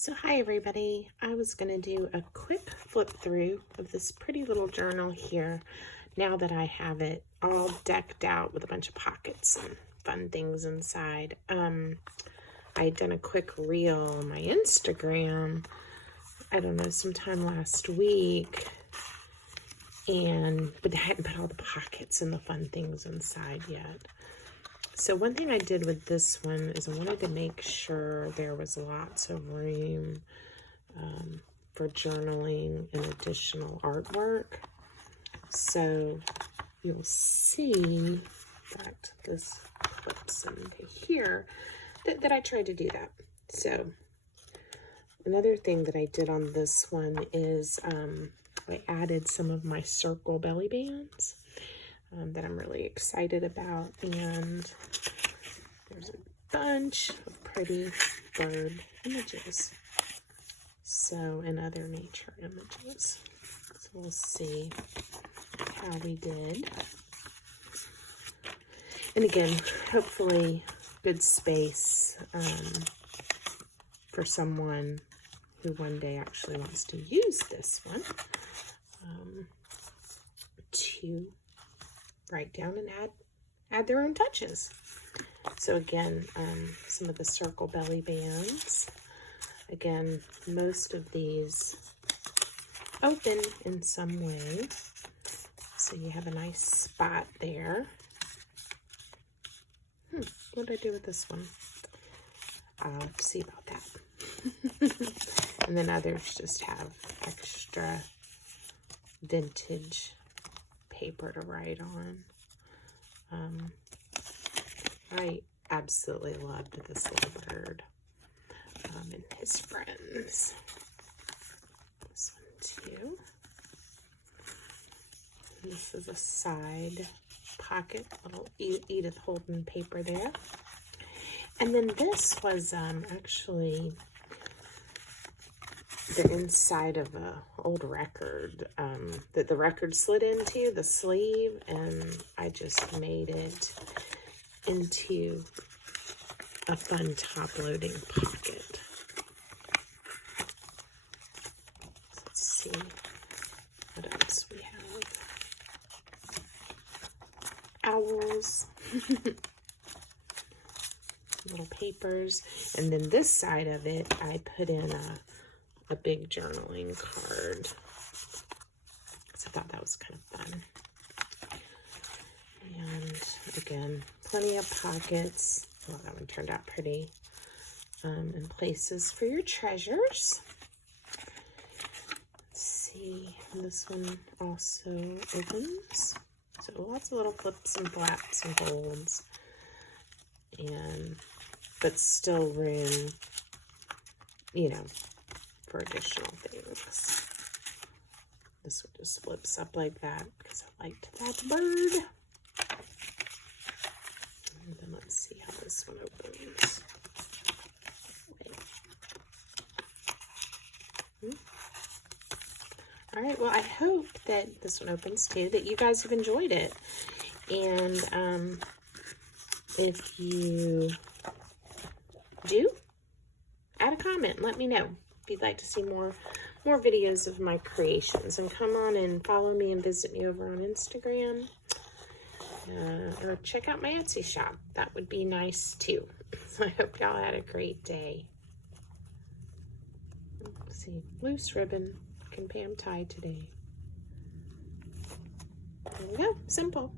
So hi everybody, I was going to do a quick flip through of this pretty little journal here now that I have it all decked out with a bunch of pockets and fun things inside. I had done a quick reel on my Instagram, I don't know, sometime last week, but I hadn't put all the pockets and the fun things inside yet. So one thing I did with this one is I wanted to make sure there was lots of room for journaling and additional artwork. So you'll see, in fact, this clips into here, that I tried to do that. So another thing that I did on this one is I added some of my circle belly bands that I'm really excited about, and there's a bunch of pretty bird images, and other nature images. So we'll see how we did. And again, hopefully good space for someone who one day actually wants to use this one to write down and add their own touches. So again, some of the circle belly bands. Again, most of these open in some way, so you have a nice spot there. What did I do with this one? I'll have to see about that. And then others just have extra vintage paper to write on. I absolutely loved this little bird and his friends. This one too. This is a side pocket, little Edith Holden paper there. And then this was actually the inside of a old record that the record slid into, the sleeve, and I just made it into a fun top-loading pocket. Let's see what else we have. Owls. Little papers. And then this side of it, I put in a big journaling card. So I thought that was kind of fun. And again, plenty of pockets. Well, that one turned out pretty. And places for your treasures. Let's see, this one also opens. So lots of little flips and flaps and folds. But still room, for additional things. This one just flips up like that because I liked that bird. And then let's see how this one opens. All right, well, I hope that this one opens too, that you guys have enjoyed it. And if you do, add a comment and let me know if you'd like to see more videos of my creations, and come on and follow me and visit me over on Instagram, or check out my Etsy shop. That would be nice too. So I hope y'all had a great day. Let's see, loose ribbon can Pam tie today. There we go, simple.